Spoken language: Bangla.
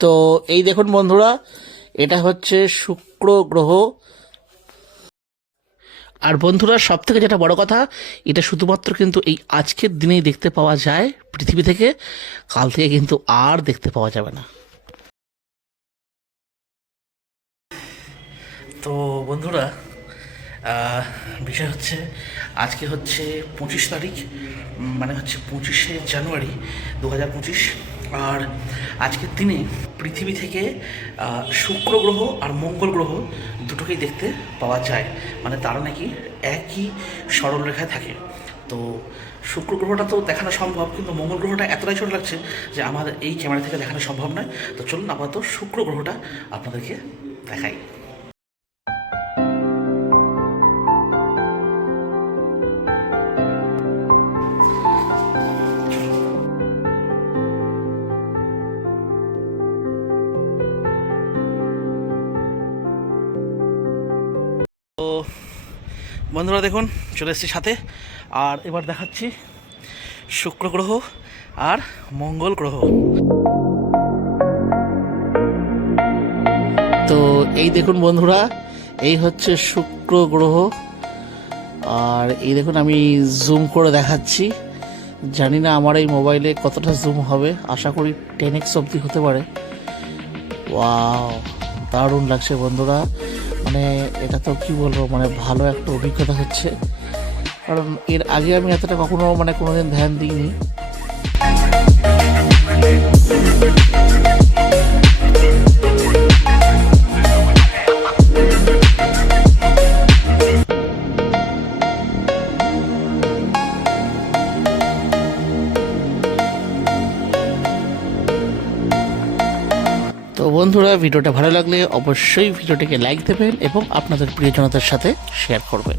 তো এই দেখুন বন্ধুরা, এটা হচ্ছে শুক্র গ্রহ। আর বন্ধুরা সব থেকে যেটা বড় কথা, এটা শুধুমাত্র কিন্তু এই আজকের দিনেই দেখতে পাওয়া যায় পৃথিবী থেকে, কাল থেকে কিন্তু আর দেখতে পাওয়া যাবে না। তো বন্ধুরা বিষয় হচ্ছে, আজকে হচ্ছে পঁচিশ তারিখ মানে হচ্ছে পঁচিশে জানুয়ারি দু হাজার পঁচিশ। আর আজকের দিনে পৃথিবী থেকে শুক্র গ্রহ আর মঙ্গল গ্রহ দুটোকেই দেখতে পাওয়া যায়। মানে তারা নাকি একই সরলরেখায় থাকে। তো শুক্র গ্রহটা তো দেখানো সম্ভব, কিন্তু মঙ্গল গ্রহটা এতটাই ছোট লাগছে যে আমাদের এই ক্যামেরা থেকে দেখানো সম্ভব নয়। তো চলুন আপাতত শুক্র গ্রহটা আপনাদেরকে দেখাই। তো বন্ধুরা দেখুন, চলে এসেছি সাথে। আর এবার দেখাচ্ছি শুক্র গ্রহ আর মঙ্গল গ্রহ। তো এই দেখুন বন্ধুরা, এই হচ্ছে শুক্র গ্রহ। আর এই দেখুন, আমি জুম করে দেখাচ্ছি। জানি না আমার এই মোবাইলে কতটা জুম হবে। আশা করি টেন এক্স অবধি হতে পারে। ওয়াও দারুণ লাগছে বন্ধুরা। মানে এটা তো কী বলব মানে ভালো একটা অভিজ্ঞতা হচ্ছে। কারণ এর আগে আমি এতটা কখনো মানে কোনো দিন ধ্যান দিইনি। বন্ধুরা ভিডিওটা ভালো লাগলে অবশ্যই ভিডিওটিকে লাইক দেবেন এবং আপনাদের প্রিয়জনদের সাথে শেয়ার করবেন।